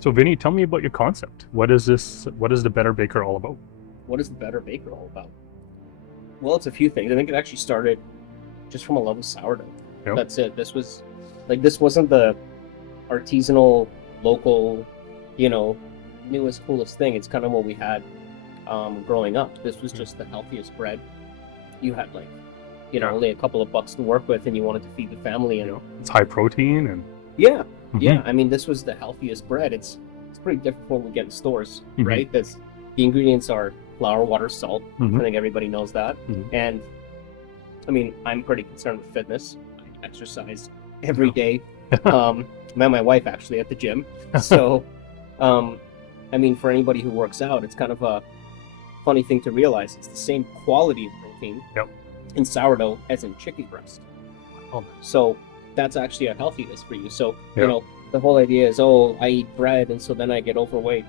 So Vinny, tell me about your concept. What is this? What is the Better Baker all about? What is the Better Baker all about? Well, it's a few things. I think it actually started just from a love of sourdough. Yep. That's it. This wasn't the artisanal, local, you know, newest, coolest thing. It's kind of what we had growing up. This was just the healthiest bread. You had only a couple of bucks to work with, and you wanted to feed the family. And It's high protein and yeah, Mhm. yeah. I mean, this was the healthiest bread. It's pretty different from what we get in stores, Mhm. right? The ingredients are flour, water, salt. Mhm. I think everybody knows that. Mhm. And I mean, I'm pretty concerned with fitness. I exercise every day. Met my wife actually at the gym. So, I mean, for anybody who works out, it's kind of a funny thing to realize. It's the same quality of protein Yep. in sourdough as in chicken breast. Oh. So that's actually how healthy it is for you. So, Yeah. the whole idea is, oh, I eat bread and so then I get overweight.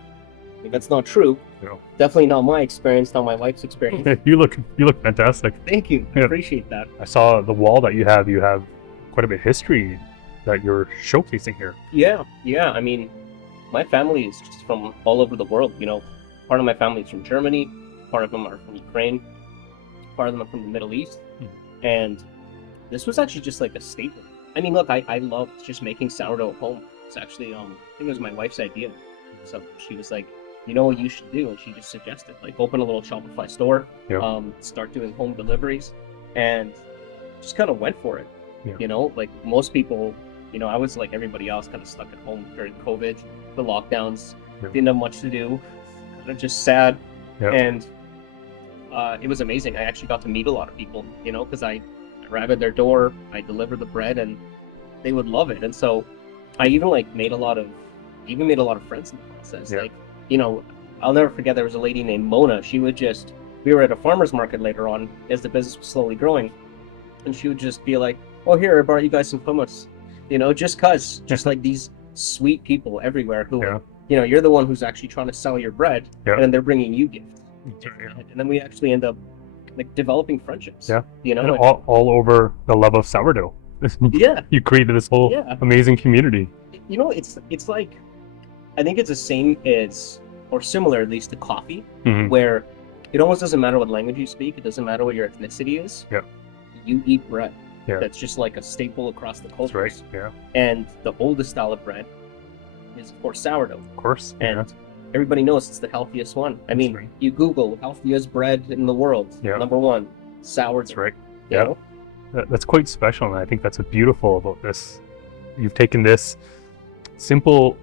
I mean, that's not true. Yeah. Definitely not my experience, not my wife's experience. You look fantastic. Thank you. Yeah. Appreciate that. I saw the wall that you have. You have quite a bit of history that you're showcasing here. Yeah. I mean, my family is just from all over the world. Part of my family is from Germany, part of them are from Ukraine, part of them are from the Middle East. And this was actually just like a staple. I mean, look, I loved just making sourdough at home. It's actually, I think it was my wife's idea. So she was like, you know what you should do? And she just suggested, like, open a little Shopify store, Yeah. start doing home deliveries, and just kind of went for it. Yeah. Like most people, I was like everybody else, kind of stuck at home during COVID, the lockdowns, Yeah. didn't have much to do, kind of just sad. Yeah. And it was amazing. I actually got to meet a lot of people, because I arrive at their door, I deliver the bread, and they would love it. And so I even made a lot of friends in the process. Yeah. I'll never forget, there was a lady named Mona. We were at a farmer's market later on as the business was slowly growing, and she would just be like, oh, here, I brought you guys some hummus, just like these sweet people everywhere who Yeah. you're the one who's actually trying to sell your bread, Yeah. and then they're bringing you gifts. Yeah. And then we actually end up developing friendships. Yeah. And And all over the love of sourdough. yeah. You created this whole Yeah. amazing community. It's like, I think it's the same as, or similar at least, to coffee, Mhm. where it almost doesn't matter what language you speak, it doesn't matter what your ethnicity is. Yeah. You eat bread. Yeah. That's just like a staple across the That's cultures. right. Yeah. And the oldest style of bread is, of course, sourdough. Of course. And everybody knows it's the healthiest one. I mean, right. you Google healthiest bread in the world. Yeah. Number one, sourdough. That's right. You Yeah. know? That's quite special, and I think that's what's beautiful about this. You've taken this simple,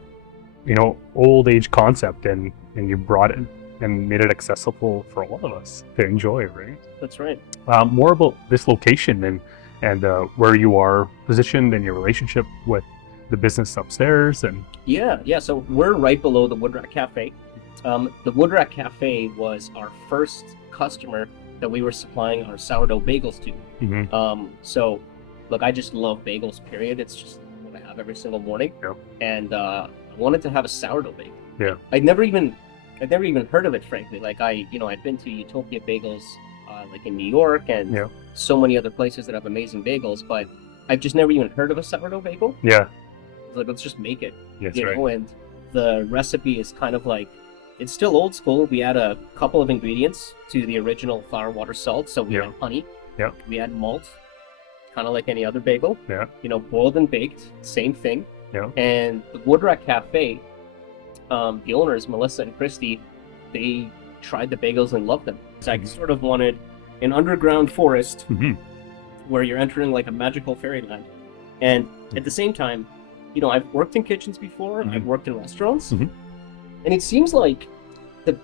old age concept and you brought it and made it accessible for all of us to enjoy, right? That's right. More about this location and where you are positioned and your relationship with the business upstairs and Yeah. So we're right below the Woodrat Cafe. The Woodrat Cafe was our first customer that we were supplying our sourdough bagels to. Mhm. So, look, I just love bagels, period. It's just what I have every single morning. Yeah. And I wanted to have a sourdough bagel. Yeah. I'd never even heard of it, frankly. I'd been to Utopia Bagels, in New York and Yeah. so many other places that have amazing bagels, but I've just never even heard of a sourdough bagel. Yeah. I was like, let's just make it. Yes, you right. know, and the recipe is kind of it's still old school. We add a couple of ingredients to the original flour, water, salt. So we Yeah. add honey. Yeah. We add malt, kind of like any other bagel. Yeah. Boiled and baked, same thing. Yeah. And the Woodrat Cafe, the owners, Melissa and Christy, they tried the bagels and loved them. So I sort of wanted an underground forest Hmm. where you're entering like a magical fairyland. And at the same time, I've worked in kitchens before, Mhm. I've worked in restaurants, Mhm. and it seems like the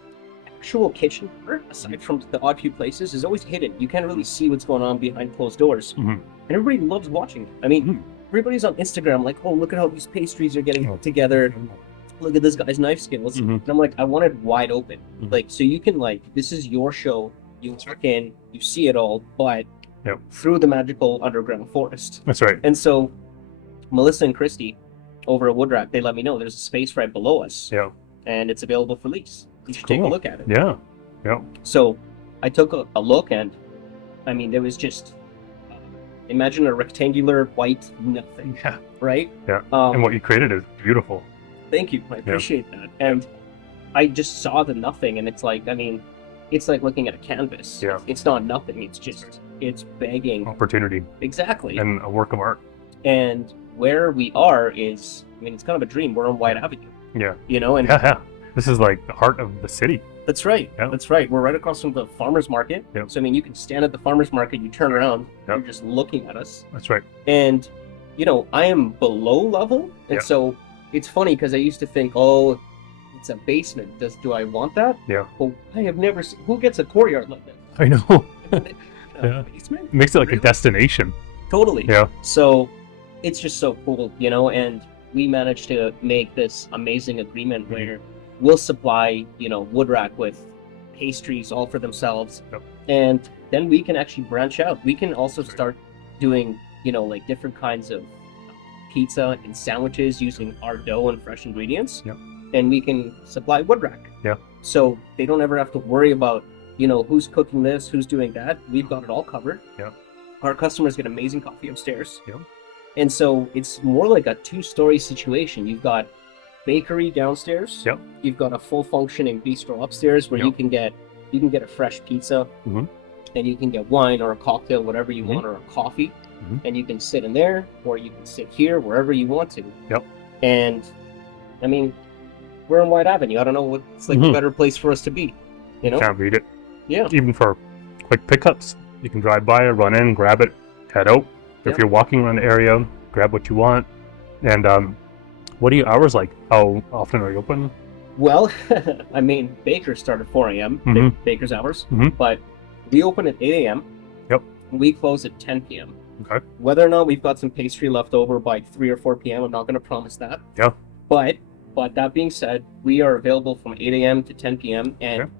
actual kitchen part, aside from the odd few places, is always hidden. You can't really see what's going on behind closed doors. Mhm. And everybody loves watching it. I mean, Mhm. everybody's on Instagram like, oh, look at how these pastries are getting Oh. together. Look at this guy's knife skills. Mhm. And I'm like, I want it wide open. Mhm. So you can this is your show. You walk in, you see it all, but Yep. through the magical underground forest. That's right. And so Melissa and Christy over at Woodrat, they let me know there's a space right below us, Yeah. and it's available for lease. You should take a Cool. look at it. Yeah. Yeah. So I took a look, and I mean, there was just imagine a rectangular white nothing, Yeah. right? Yeah. And what you created is beautiful. Thank you. I appreciate that. And I just saw the nothing, and it's like, I mean, it's like looking at a canvas. Yeah. It's not nothing. It's begging. Opportunity. Exactly. And a work of art. And where we are is, I mean, it's kind of a dream. We're on White Avenue. Yeah. You know, and Yeah. This is like the heart of the city. that's right. Yeah. That's right. We're right across from the farmer's market. Yep. So, I mean, you can stand at the farmer's market, you turn around, Yep. you're just looking at us. That's right. And, you know, I am below level. And Yeah. so it's funny because I used to think, oh, it's a basement. Do I want that? Yeah. Well, I have never seen, who gets a courtyard like that? I know. A Yeah. basement? It makes it like Really? a destination. Totally. Yeah. So it's just so cool, you know, and we managed to make this amazing agreement Mm-hmm. where we'll supply, you know, Woodrack with pastries all for themselves. Yep. And then we can actually branch out. We can also start doing, you know, like different kinds of pizza and sandwiches using our dough and fresh ingredients. Yep. And we can supply Woodrack. Yeah. So they don't ever have to worry about, you know, who's cooking this, who's doing that. We've got it all covered. Yeah. Our customers get amazing coffee upstairs. Yep. And so it's more like a two-story situation. You've got bakery downstairs. Yep. You've got a full functioning bistro upstairs where Yep. you can get a fresh pizza, Mhm. and you can get wine or a cocktail, whatever you Mhm. want, or a coffee, Mhm. and you can sit in there or you can sit here wherever you want to. Yep. And I mean, we're on White Avenue. I don't know what's like a Mhm. better place for us to be. You know? Can't beat it. Yeah. Even for quick pickups, you can drive by, run in, grab it, head out. If Yep. you're walking around the area, grab what you want. And what are your hours like? How often are you open? Well, I mean, bakers start at 4 a.m. Mhm. Baker's hours, Mhm. but we open at 8 a.m. Yep. We close at 10 p.m. Okay. Whether or not we've got some pastry left over by 3 or 4 p.m., I'm not going to promise that. Yeah. But that being said, we are available from 8 a.m. to 10 p.m. And Okay.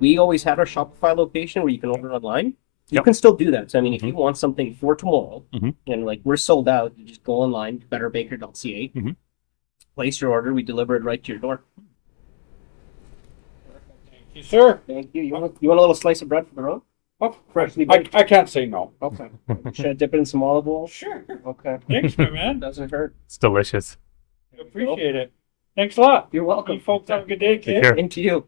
we always had our Shopify location where you can order online. You Yep. can still do that. So, I mean, if Mhm. you want something for tomorrow, Mhm. and like we're sold out, you just go online, betterbaker.ca, Mhm. place your order, we deliver it right to your door. Thank you, sir. Thank you. You want a little slice of bread for the road? Oh, Freshly I baked. can't say no. Okay. Should I dip it in some olive oil? Sure. Okay. Thanks, my man. Doesn't hurt. It's delicious. Appreciate it. Thanks a lot. You're welcome. You folks have a good day, Take kid. care. Into you.